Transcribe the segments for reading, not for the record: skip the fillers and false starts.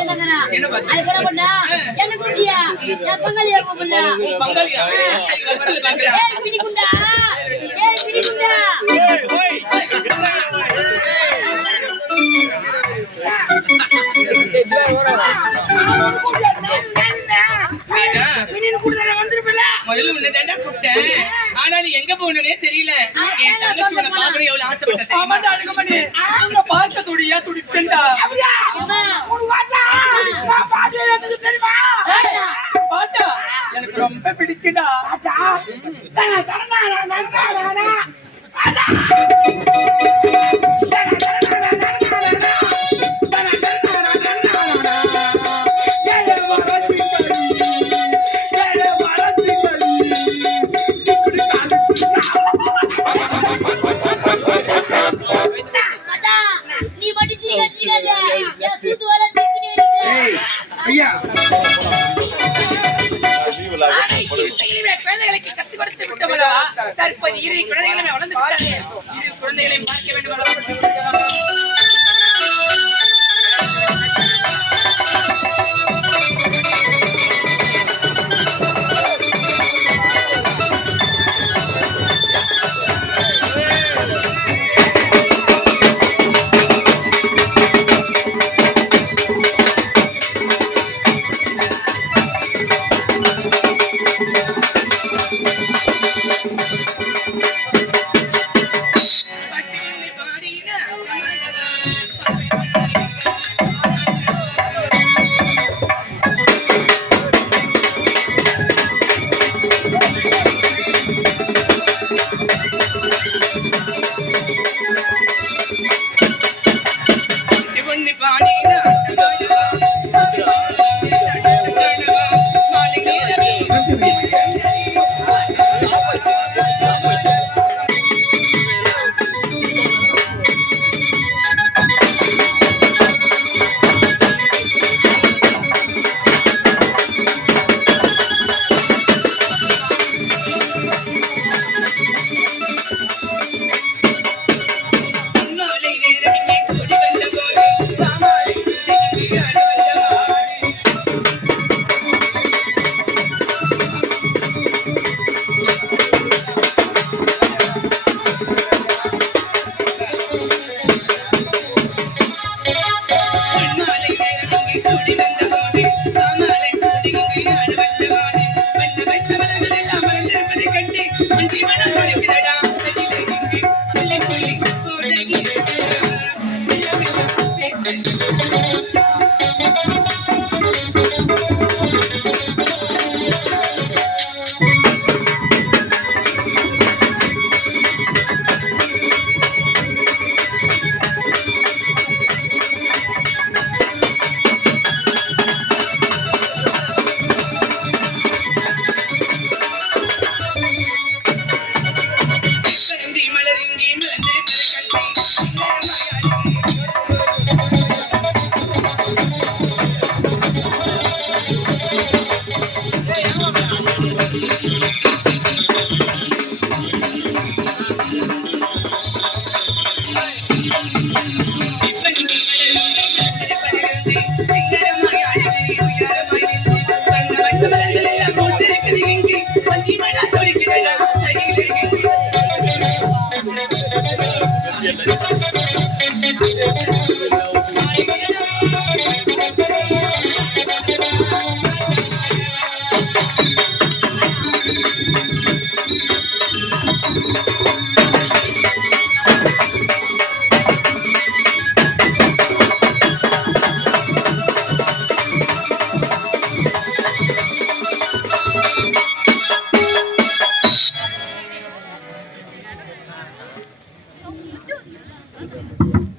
என்ன பண்ணா என்ன குடியா பங்காளியா போகுண்டா பங்காளியா சரி வந்து பாக்குறேன் ஏய் பிடிக்குண்டா ஓய் முதல்ல உன்னதாண்டா கூப்பிட்டேன். ஆனா நீ எங்க போனே தெரியல. என் தங்கச்சி உன்னை பாக்கணும் எவ்வளவு ஆசைப்பட்டேன். பார்க்க துடியா துடிச்சேன்டா. பாட்டா எனக்கு ரொம்ப பிடிக்குடா. தற்போது இரு குழந்தைகளை வளர்ந்து விட்டார்கள். இரு குழந்தைகளையும் பார்க்க வேண்டும்.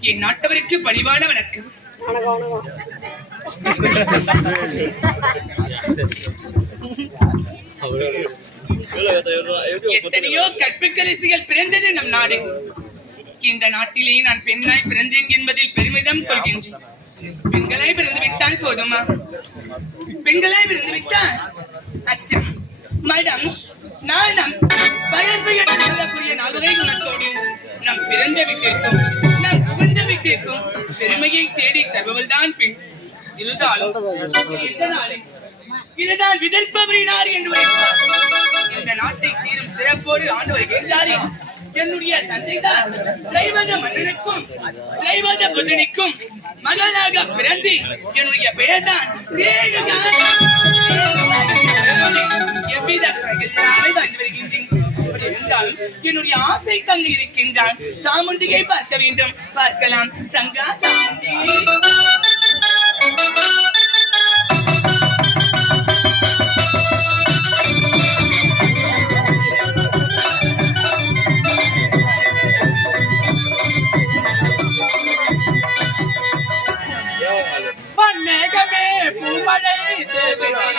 என் நாட்டவருக்கு பணிவான வணக்கம். எத்தனையோ கற்பிக்கரசிகள் பிறந்தது நம் நாடு. இந்த நாட்டிலே நான் பெண்ணாய் பிறந்தேன் என்பதில் பெருமிதம் கொள்கின்றேன். பெண்களாய் பிறந்து விட்டால் போதுமா? பெண்களாய் பிறந்து விட்டால் அச்சம், மடம், நாணம், பயன்பெயர்க்கூடிய நாகரிக குணத்தோடு நம் பிறந்த வீட்டிற்கும் நம் புகுந்த வீட்டிற்கும் பெருமையை தேடி தருவள் தான் பெண். இருந்தாலும் எந்த நாடு இதுதான் விதர்ப்பவரி நாடு என்று வருகிறார். இந்த நாட்டை சீரும் சிறப்போடு ஆண்டு வருகின்றாரே என்னுடைய தந்தைதான் திரைவத மன்னனுக்கும் திரைவத புசனிக்கும் மகளாக பிறந்து என்னுடைய பெயர் தான் எவ்வித இருந்தாலும் என்னுடைய ஆசை தங்க இருக்கின்றான். சாமுண்டியை பார்க்க வேண்டும், பார்க்கலாம். தங்கா சாமுண்டி மன்னகமே பூமழை தேவனே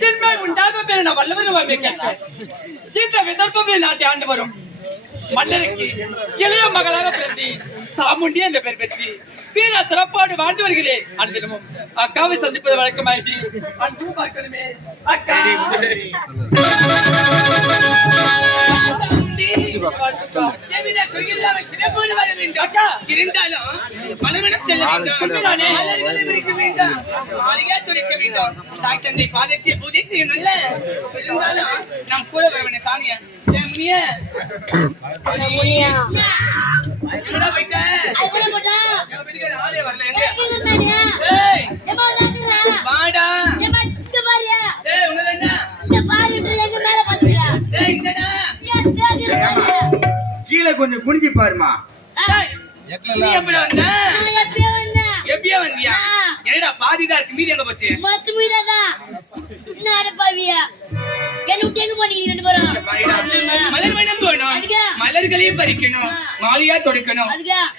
சின்மை உண்டாக பெரிய வல்லவருமே இந்த விதர்ப்பமே நாட்டை ஆண்டு வரும் மன்னருக்கு இளைய மகளாக பிறந்து சாமுண்டி என்ற பெயர் பெற்று சீர சிறப்பாடு வாழ்ந்து வருகிறேன். அன்றிலும் அக்காவை சந்திப்பது வழக்கமாயிட்டு அன்பு பார்க்கணுமே அக்கா. இருந்தாலும் மனமனம் செல்ல வேண்டும், மாளிகை துடைக்க வேண்டும், தாய் தந்தை பாதத்தை பூஜை செய்யணும்ல. இருந்தாலும் நாம் கூட வரவனை காணிய ஆளே வரல. வாடா கீழே கொஞ்சம் குனிஞ்சு பாருமா. எப்படியா வந்தியா? என்னடா பாதிதான் இருக்கு, மீதி எங்க போச்சு? மலர் மனம் போகணும், மலர்களையும் பறிக்கணும், மாலையா தொடுக்கணும்.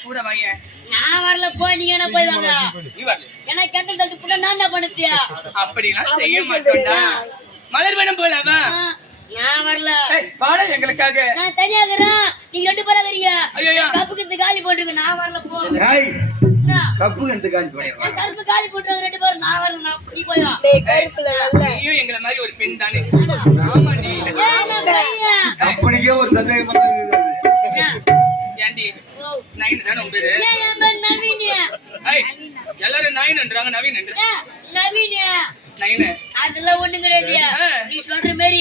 கூட வாங்க. நான் வரல, போய் நீங்க என்ன போய் வாங்க. எனக்கு கேட்கறது நான் என்ன பண்ணுத்தியா? அப்படிலாம் செய்ய மாட்டோம்டா. மலர் வேணும் போலாமா? நான் வரல. ஏய், வாடா எங்களுக்காக. நான் தனியா இருக்கிறேன். நீங்க 2 பேரா இருக்கீங்க. ஐயோ. கப்புக்கு காலி போட்டுருக்கு. நான் வரல போ. ஏய் என்ன? கப்பு எடுத்து காஞ்சி போனேன் நான் கருப்பு காலி போட்டுருங்க 2 பேரும். நான் வரல. நீ போய் வா. நீயும் எங்களை மாதிரி ஒரு பெண் தானே? ஆமா நீ. ஏன் நான் பையன்? கம்பெனிக்கே ஒரு சந்தேகமா தான் இருக்குது. ஏண்டி ஓ. நைன் தானே உன் பேரு? ஏன் என் பேர் நவீன்? ஏய், எல்லாரும் நைன்ன்றாங்க, நவீன் என்று. ஏன் நவீன்? நைனு. அதெல்லாம் ஒண்ணு கிடையாது. நீ சொல்ற மாதிரி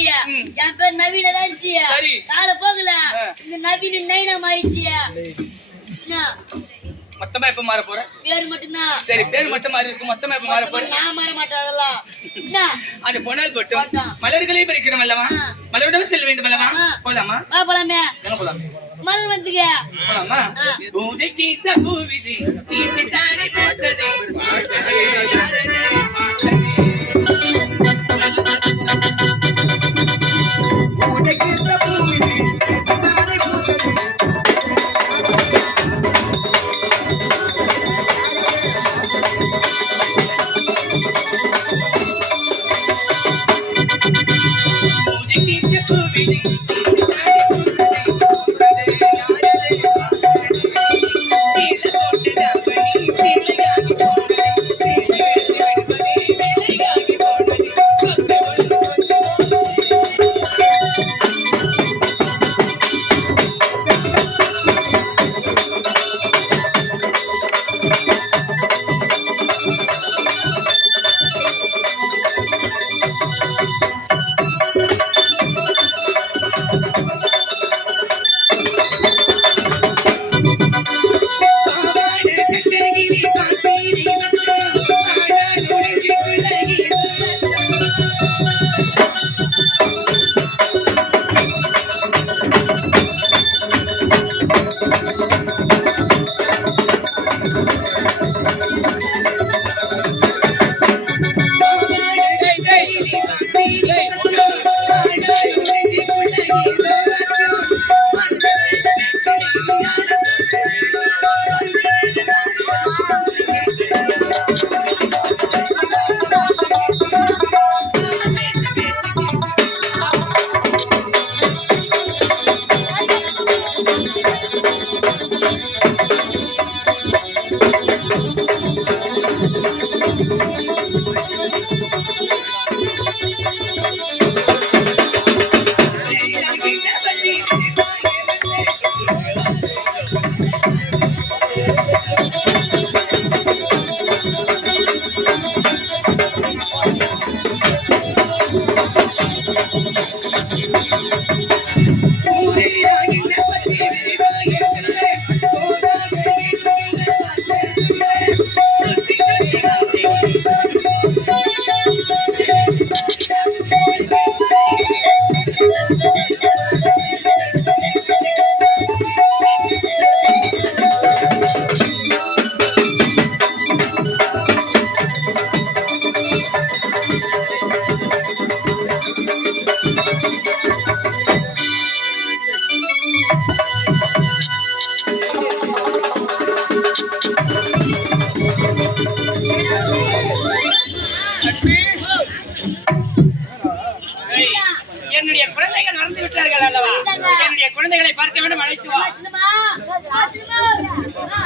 என் பேர் நவீன தான் இருந்துச்சு. சரி. கால போகல இந்த நவீன் நைனா மாறிச்சு. என்ன? மொத்தமா எப்ப மாற போற? பேர் மட்டும்தான். சரி, பேர் மட்டும் மாறி இருக்கு, மொத்தமா எப்ப மாற போற? நான் மாற மாட்டேன் அதெல்லாம். என்ன? அது போனால் போட்டும் மலர்களே பறிக்கணும் அல்லவா? மலரிடம் செல்ல வேண்டும் அல்லவா? போலாமா? வா போலாமே. எங்க போலாம்? மலர் வந்துக்க. போலாமா? பூஜைக்கு தகுவிதி நீட்டி தானே போட்டது பார்த்ததே யாரதே பார்த்ததே. பூஜைக்கு தப்புவிதி நானே கூட்டது. பூஜைக்கு தகுவிதி நீட்டி தானே போட்டது பார்த்ததே யாரதே பார்த்ததே. கீழே போட்டது அப்பனி சிலையாகி போனது, சிலை விடுவதே வேலையாகி போனது. சொந்த என்னுடைய குழந்தைகள் நடந்து விட்டார்கள் அல்லவா? என்னுடைய குழந்தைகளை பார்க்க வேண்டும், அழைத்து வா. சின்னமா, சின்னமா.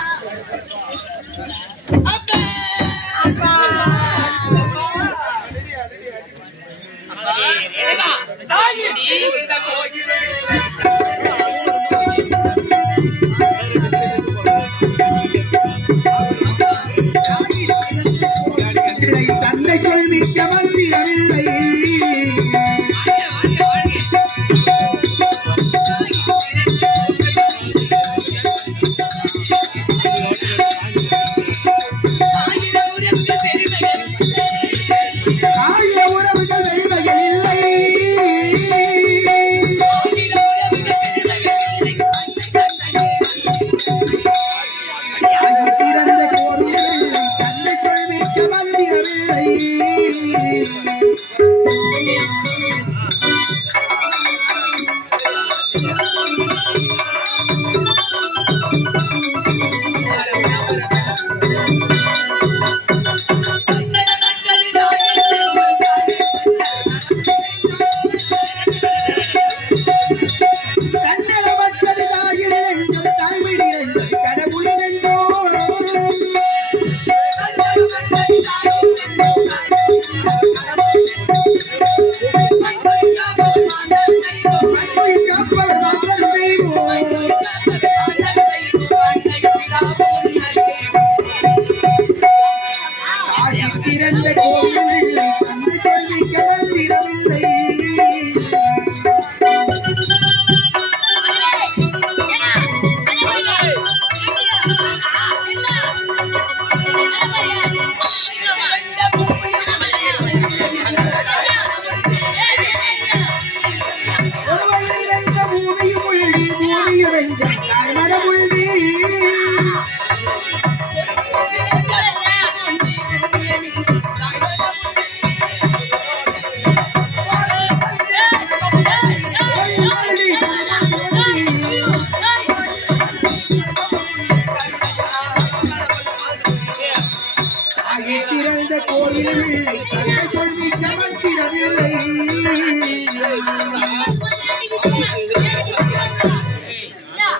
தாயே, தந்தைக்குள் மிக்க மந்திரமில்லை. ஆயிரம் உறவுகள் வெளிமைகள் இல்லை.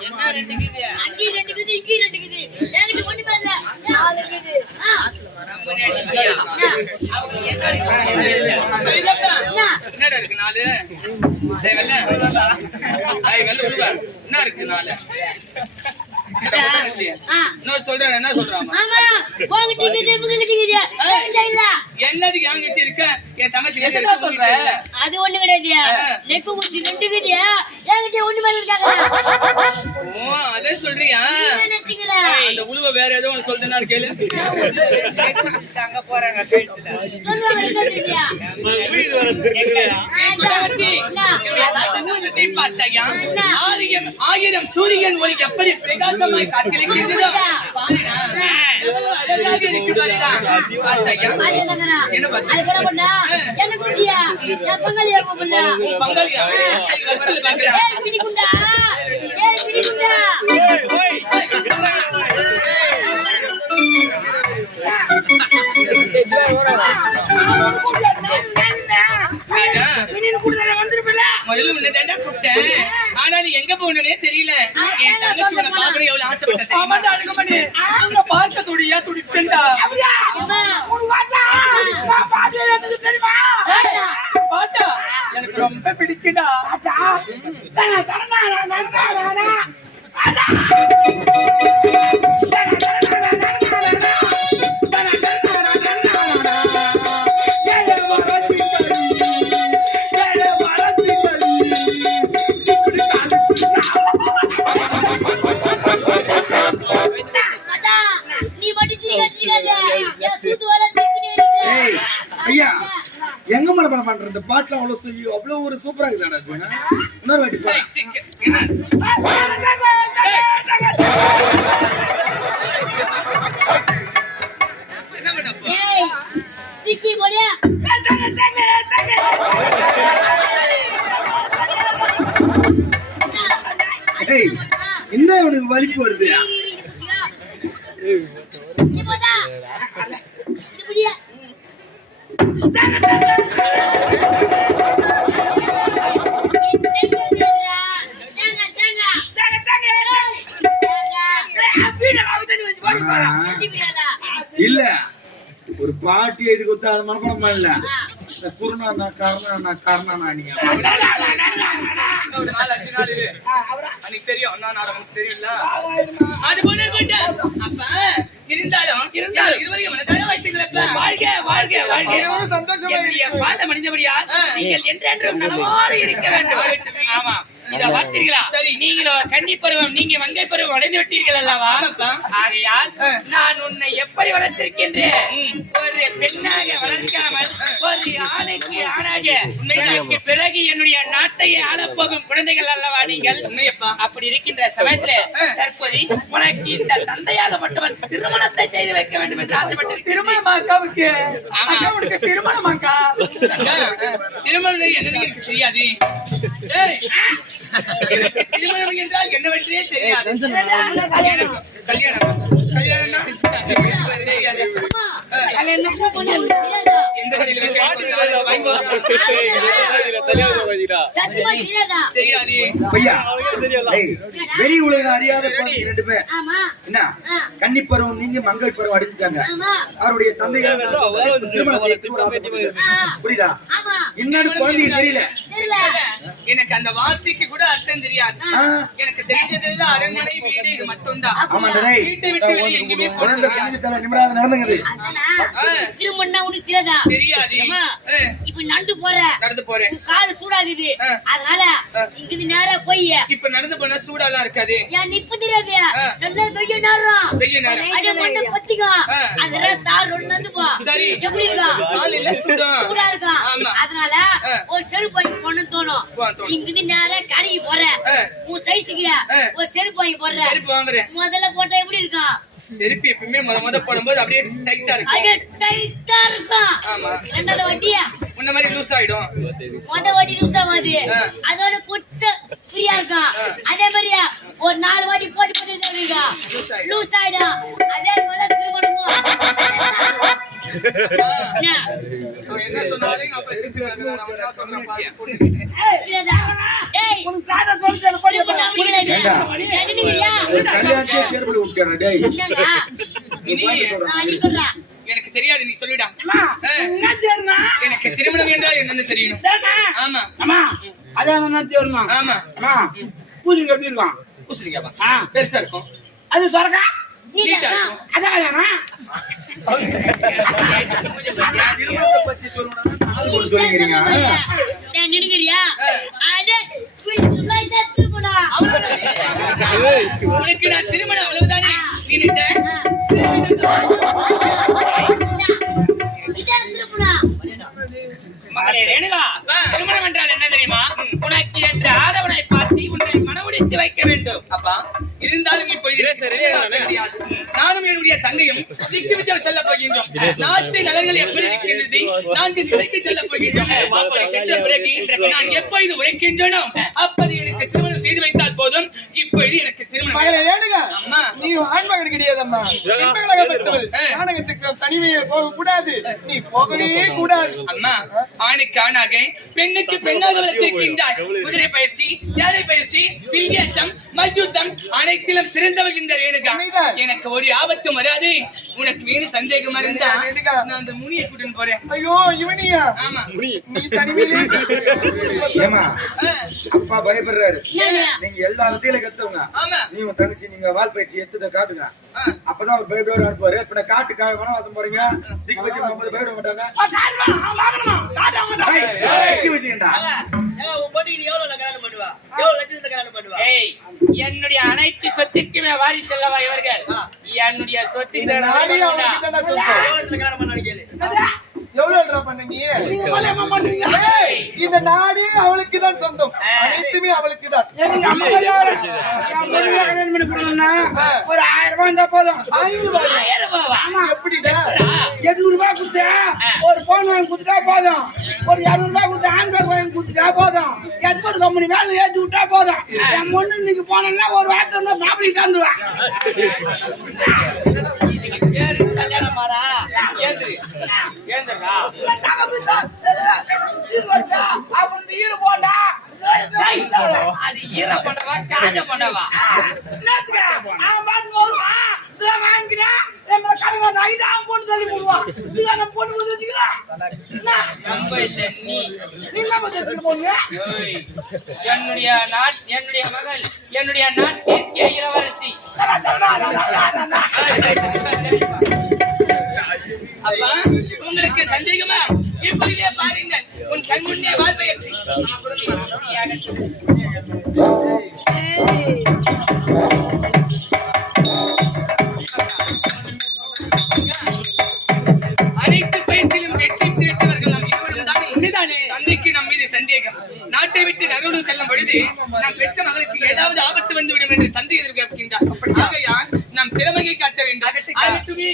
என்ன ரெண்டு கீது? அங்கேயும் 2 இருக்குது, இங்கேயும் 2 இருக்குது. என்கிட்ட ஒண்ணுமே இல்ல. 4 இருக்குது. என்னடா இருக்கு நாலு? டேய் வெள்ள. டேய் வெள்ள உள்ள. என்ன இருக்கு நாலு? என்ன சொல்றேன் என்ன சொல்றான்? ஆமா, உங்ககிட்ட இருக்குது, உங்ககிட்ட இருக்குது. என்கிட்ட இல்ல. என்னதுக்கு என்கிட்ட இருக்க? என் தங்கச்சி என்ன சொல்ற? அது ஒண்ணு கிடையாது. நெக்கு குச்சி 2 இருக்குது. என்கிட்ட ஒண்ணுமே இருக்காங்க. ஓ அதே சொல்றியா? நினைச்சீங்களா? அந்த உழுவ வேற ஏதோ ஒன்று சொல்றேன்னு கேளு. அங்க போறாங்க கைத்துல. சொல்லுவாங்க இல்லையா? தங்கச்சி, தங்கத்தை பார்த்தாயா? ஆயிரம் சூரியன் ஒளி எப்படி பிரகாசமாய் காட்சியளிக்கின்றதோ பாருடா. எவ்வளவு அழகாக இருக்கு பாருடா. பார்த்தாயா? அது என்னங்கண்ணா? என்ன பார்த்த? அது சொல்ல போனா, என்ன குட்டியா? என் பங்காளியா கூப்பிடுறா. உன் பங்காளியா? சரி, வச்சு பார்க்கலாம். ஏய், பிடிக்குண்டா. ஏய், பிடிக்குண்டா. முதல்ல உன்னை தாண்டா கூப்பிட்டேன். ஆனா நீ எங்க போனே தெரியல. என் தங்கச்சி உன்னை பாக்கணும் எவ்வளவு ஆசைப்பட்ட தெரியுமா? ஆமாண்டா அழுகமணி. அவங்க பார்க்க துடியா துடிப்பேன்டா. ஏம்மா? பாட்டா எனக்கு ரொம்ப பிடிக்குடா. அதான், நீ மட்டும் சீக்கிரம் என் சூத்து வர ஏய் ஐயா எங்க மனப்பாடம் பண்ற இந்த பாட்டுல அவ்வளவு ஒரு சூப்பரா இருக்குதாடா. இன்னொரு வாட்டி பா. என்ன பண்ணப்போ? ஏய், திக்கி போடியா? ஏய் என்ன இவனுக்கு வலிப்பு வருது? நீ போடா. இது முடியா? இல்ல ஒரு பாட்டி எதுக்கு கொடுத்தா அது மனப்பாடம் பண்ணல. இந்த குருணா காரணா நீங்க ஒரு 4-5 நாள் இரு. அன்னைக்கு தெரியும் என்ன நாடகம் தெரியும்ல. அது போல போயிட்ட. அப்ப இருந்தாலும் இருவரையும் மனதார வைத்துங்களப்ப. வாழ்க வாழ்க வாழ்க சந்தோஷமா பாத மனிதபடியால் நீங்கள் என்றென்றும் நலமோடு இருக்க வேண்டும். ஆமா இத பார்த்தீர்களா? சரி. நீங்களும் கன்னி பருவம் நீங்க மங்கை பருவம் அடைந்து விட்டீர்கள் அல்லவா? ஆகையால் நான் உன்னை எப்படி வளர்த்திருக்கின்றேன்? ஒரு பெண்ணாக வளர்க்காமல் ஒரு ஆணைக்கு ஆணாக எனக்கு பிறகு என்னுடைய நாட்டை ஆளப்போகும் குழந்தைகள் அல்லவா நீங்கள்? உண்மையப்பா. அப்படி இருக்கின்ற சமயத்துல தற்போது உனக்கு இந்த தந்தையாகப்பட்டவன் திருமணத்தை செய்து வைக்க வேண்டும் என்று ஆசைப்பட்டிருக்கிறேன். திருமணம் அக்காவுக்கு. அக்கா உனக்கு திருமணம் அக்கா. திருமணம் என்னன்னு எனக்கு தெரியாது. ஏய், எனக்கு திருமணம் என்றால் என்னவென்றே தெரியாது. கல்யாணம் கல்யாணம்னா தெரியாது. எந்த கடையில் தெரியாது. ஐயா ஏய் வெளி உலக அறியாத குழந்தைங்க 2 பேர் என்ன கன்னி பருவம் நீங்க மங்கை பருவம் அடைஞ்சிட்டாங்க. அவருடைய தந்தையார் திருமணம் செய்யறதுக்கு ஒரு ஆசைப்பட்டாரு. புரியுதா? இன்னொரு குழந்தைக்கு தெரியல. எனக்கு அந்த வார்த்தைக்கு கூட அர்த்தம் தெரியாது. எனக்கு தெரிஞ்சதெல்லாம் அரண்மனை வீடு இது மட்டும்தான். ஆமாண்டா டேய். வீட்டை விட்டு வெளியே எங்கேயுமே குழந்தை குஞ்சு தலை நிமிராத நடந்துக்குது. திருமணம் உனக்கு தெரியாதா? தெரியாது. இப்ப நடந்து போற நடந்து போறேன். கால் சூடாகுது. அதனால இங்கிருந்து நேரா போய் இப்ப நடந்து போனா சூடாலாம் இருக்காது. ஏன் நிப்ப தெரியாது? நல்லா வெய்ய நேரம். வெய்ய நேரம். அட மண்ண பத்திக்கோ. அதனால தார் ஒண்ணு நடந்து போ. சரி. எப்படி இருக்கா? காலையில சூடா இருக்கா? ஆமா. அதனால ஒரு செருப்பு வாங்கி போடணும்னு தோணும். இங்கிருந்து நேரா கடைக்கு போற. உன் சைஸுக்கு ஒரு செருப்பு வாங்கி போடுற. செருப்பு வாங்குறேன். முதல்ல போட்டா எப்படி இருக்கா? செருப்பு எப்பவுமே முத போடும்போது அப்படியே டைட்டா இருக்கும். அது டைட்டா இருக்கும். ஆமா. ரெண்டாவது வட்டியா முன்ன மாதிரி லூஸ் ஆயிடும். முத வாட்டி லூஸ் ஆகாது. அதோட குச்ச ஃப்ரீயா இருக்கும். அதே மாதிரியா ஒரு 4 வாட்டி போட்டு இருக்கா லூஸ் ஆயிடும். அதே மாதிரி திருமணமும் என்ன? அவன் என்ன சொன்னாலும் எங்க அப்பா சிரிச்சு கிடக்குறாரு. அவன் தான் சொன்னான் பாரு. இல்லடா. ஏய், திரும்ப நம்பிக்கையா இல்ல. தண்ணியா? ஒரு கல்யாணத்தையே சேர்ந்து விட்டானா டேய் என்னடா? இனி நீ சொல்றா. எனக்கு தெரியாது, நீ சொல்லிடா. என்ன தெரியுமா? எனக்கு திருமணம் என்றால் என்னன்னு தெரியணும். ஆமா அம்மா அதான் என்ன தெரியுமா? ஆமா. அம்மா பூஜைங்க எப்படி இருக்கும்? பூசணிக்காவா? ஆ. பெருசா இருக்கும். அது சொரக்கா நீட்டா நீடா. இருக்கும். அதான் கல்யாணம். திருமணத்தை பத்தி சொல்லணும்னா சொல்லிக்கிறீங்க நான் நின்னுக்கிறியா? அட, புள்ளை தான் திரும்புடா. உனக்கு நான் திருமணம் அவ்வளவுதானே? நீ நிட்ட. இதான் திரும்புடா. மகளே ரேணுகா, திருமணம் என்றால் என்ன தெரியுமா? உனக்கு என்று ஆடவனை பார்த்து உன்னை மனமுடித்து வைக்க வேண்டும். அப்பா இருந்தாலும் இப்போ இது தெரியாது. நானும் என்னுடைய தங்கையும் திக்கு விஜயம் செல்ல போகின்றோம். நாட்டு நலன்கள் எப்படி இருக்கின்றது? நான்கு திசைக்கு செல்ல போகின்றோம். அப்படி சென்ற பிறகு நான் எப்பொழுது உரைக்கின்றனோ அப்போது எனக்கு திருமணம் செய்து வைத்தால் போதும். இப்பொழுது எனக்கு திருமணம். மகளே ரேணுகா, அம்மா நீ ஆண்மகன் கிடையாதம்மா. பெண்மகளாக பெற்றவள். நாடகத்துக்கு தனிமையை போக கூடாது. நீ போகவே கூடாது. அம்மா ஆணுக்கு ஆணாக பெண்ணுக்கு பெண்ணாக வளர்த்திருக்கின்றார். குதிரை பயிற்சி, யானை பயிற்சி, வில்லியச்சம், மல்யுத்தம் அனைத்திலும் சிறந்தவள் இந்த ரேணுகா. எனக்கு ஒரு ஆபத்தும் வராது. உனக்கு வேறு சந்தேகமா இருந்தா நான் அந்த முனியை கூட்டின்னு போறேன். ஐயோ இவனியா? ஆமா. நீ தனிமையிலே ஏமா அப்பா பயப்படுறாரு. ஏன்யா? நீங்க எல்லா வித்தையில கத்துவங்க. ஆமா. நீ உன் தங்கச்சி நீங்க வால் பயிற்சி எடுத்துட்டு காட்டுங்க. அப்பதான் அவர் பயப்பட அனுப்புவாரு. இப்ப நான் காட்டு வனவாசம் போறீங்க. திக்கு வச்சு போகும்போது பயப்பட மாட்டாங்க. திக்கு வச்சுக்கண்டா ஏய், என்னுடைய அனைத்து சொத்திற்குமே வாரி செல்லவா இவர்கள்? என்னுடைய சொத்துக்கு தான் நாடி நான் அவனுக்கு வேண்டாம். தான் எவ்வளவு பண்ண நீ? ஏய், இந்த நாடு அவளுக்கு தான் சொந்தம். அனைத்துமே அவளுக்கு தான். எங்க அம்மா கல்யாணம் பண்ணி கொடுக்கணும்னா ஒரு 1000 ரூபாய் இருந்தா போதும். 1000 ரூபாய்? 1000 ரூபாவா? எப்படிடா? 800 ரூபாய் கொடுத்தா ஒரு போன் வாங்கி கொடுத்துட்டா போதும். ஒரு 200 ரூபாய் கொடுத்து ஹேண்ட்பேக் வாங்கி கொடுத்துட்டா போதும். எதுக்கு ஒரு கம்பெனி வேலை ஏற்றி விட்டா போதும். என் பொண்ணு இன்னைக்கு போனோம்னா ஒரு வாரத்துல ப்ராப்ளி தந்துருவேன். இதுக்கு பேரு கல்யாணமாடா? ஏந்துடா. அப்புறம் இந்த ஈடு போண்டா அது ஈர பண்ணவா காஞ்ச பண்ணவா? அவன் பாட்டு வருவான். இதெல்லாம் வாங்கிக்கிறேன். நம்ம கடைங்க நைட்டு அவன் பொண்ணு தள்ளி போடுவான். இதுதான் நம்ம பொண்ணு வந்து வச்சுக்கிறான். ரொம்ப இல்ல நீ. நீங்க வச்சுட்டு போங்க. ஏய், என்னுடைய மகள் என்னுடைய நாட்டிற்கே இளவரசி. அப்பா உங்களுக்கு சந்தேகமா? இப்பொழுதே பாருங்கள். உன் கண் முன்னே வால் பயிற்சி. அனைத்து பயிற்சியிலும் வெற்றி பெற்றவர்கள் நாம் இருவரும் தானே. தந்தைக்கு நம் மீது சந்தேகம். நாட்டை விட்டு நகரோடு செல்லும் பொழுது நாம் பெற்ற மகளுக்கு ஏதாவது ஆபத்து வந்துவிடும் என்று தந்தை எதிர்பார்க்கின்றார். ஆகையால் நாம் திறமையை காட்ட வேண்டும். ஆகட்டுமே.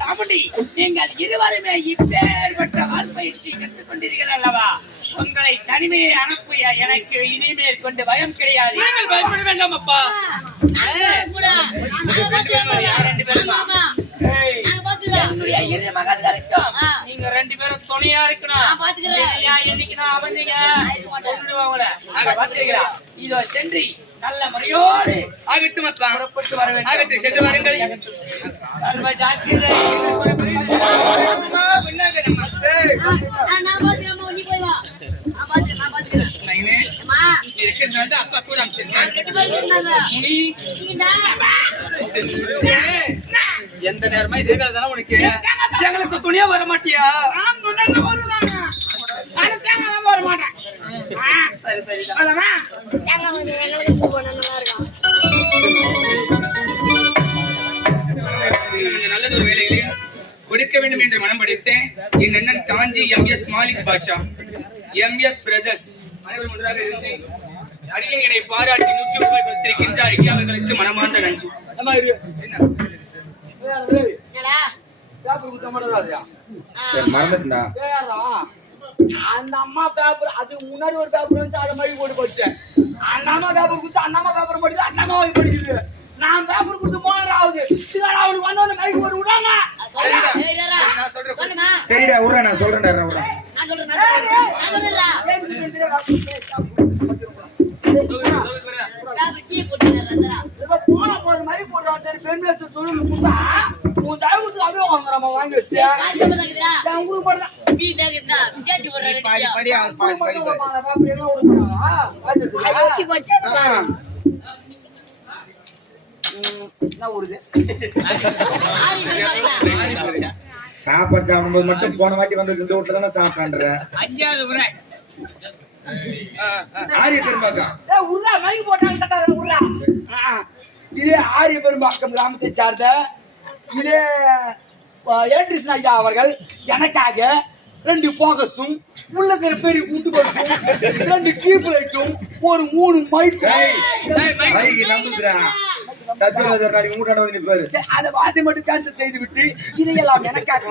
சாமுண்டி, நீங்கள் இருவருமே இப்பேற்பட்ட வால் பயிற்சி கற்றுக் கொண்டீர்கள் அல்லவா? உங்களை தனிமையை அனுப்பிய எனக்கு இனிமேல் கொண்டு பயம் கிடையாது. நீங்கள் பயப்பட வேண்டாம் அப்பா. என்னுடைய இரு மகள்களுக்கும் நீங்க 2 பேரும் துணையா இருக்கணும். இன்னைக்கு நான் அவந்தீங்க கொண்டுடுவாங்கள பாத்தீங்களா? இதோ சென்று நல்ல முறையோடு ஆகட்டும் அப்பா. புறப்பட்டு வர வேண்டும். ஆகட்டும், சென்று வாருங்கள். சர்வ ஜாக்கிரதை. நைனே, இருக்கிறதுனால தான் அப்பா கூட அமைச்சிருக்கேன். முனி, எந்த நேரமா இதே வேலை தானே உனக்கு? எங்களுக்கு துணியா வர மாட்டியா? வர மாட்டேன். சரி சரிதான். நல்லது ஒரு வேலைகளையும் கொடுக்க வேண்டும் வேண்டும் என்று மனம் படைத்தேன். என் அண்ணன் Kanchi MS Malik Basha, MS brothers அனைவரும் ஒன்றாக இருந்து அடியங்களை பாராட்டி 100 ரூபாய் கொடுத்திருக்கின்றார். அவர்களுக்கு மனமார்ந்த நன்றி. என்ன என்னடா? மறந்துட்டா அந்த அம்மா பேப்பர் அதுக்கு முன்னாடி ஒரு பேப்பர் வந்து அதை மாதிரி போட்டு படிச்சேன். அந்த அம்மா பேப்பர் கொடுத்து அந்த அம்மா பேப்பர் படிச்சு அந்த அம்மா படிக்குது. நான் பேப்பர் கொடுத்து 3 ஆகுது. அவனுக்கு வந்து மைக் போட்டு விடாங்க. நான் சொல்றேன். சொல்லுமா? சரிடா விட்றேன், நான் சொல்றேன்டா விட்றேன். நான் சொல்றேன்டா. பேப்பர் டீ போட்டுறேன்டா. போன போற மாதிரி போடுறான். சரி பெண் வச்சு சொல்லு கொடுத்தா உன் தயவுக்கு அப்படியே வாங்குறாமா வாங்கி வச்சு காஞ்ச பதங்கடா. உங்களுக்கு போடுறேன். டீ தாங்கடா. விஜய் போடுறாரு. சாப்பாடு சாப்பிடும்போது மட்டும் போன வாட்டி வந்தது இந்த வீட்டுல தானே சாப்பிட்டான்ற 5வது முறை ஆரிய பெருமாக்கா இதே ஆரிய பெரும்பாக்கம் கிராமத்தை சார்ந்த இதே ஏட்ரிசன் ஐயா அவர்கள் எனக்காக 2 போகஸும் உள்ள பெரிய கூட்டு பருப்பும் 2 டீப் லைட்டும் ஒரு 3 மைக்கு நம்புகிறா சத்யராஜர் நாளைக்கு மூட்டாட வந்து நிப்பாரு. அதை வாதி மட்டும் கேன்சல் செய்து விட்டு இதையெல்லாம் எனக்காக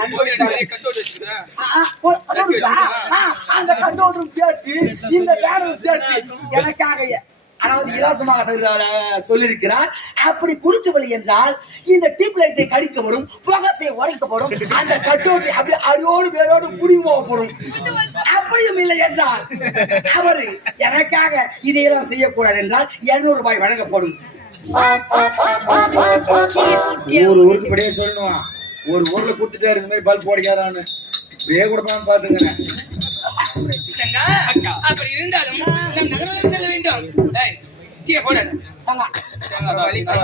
அந்த கட்டோட்டரும் சேர்த்து இந்த பேனரும் சேர்த்து எனக்காக அதாவது இலவசமாக சொல்லியிருக்கிறார். அப்படி கொடுக்கவில்லை என்றால் இந்த டியூப் லைட்டை கடிக்கப்படும், புகசை உடைக்கப்படும், அந்த கட்டோட்டை அப்படியே அடியோடு வேரோடு புடி போகப்படும். அப்படியும் இல்லை என்றால் அவர் எனக்காக இதையெல்லாம் செய்யக்கூடாது என்றால் 200 ரூபாய் வழங்கப்படும். ஊருக்கு படியே சொல்லணும். ஒரு ஊர்ல குடுத்துட்டாரு இந்த மாதிரி பல்ப் போடிக்காரான்னு வே கொடுப்பான்னு பாத்துங்க. அப்படி இருந்தாலும் நம் நகரம் செல்ல வேண்டும். கீழே போடாது. இருந்தாலும்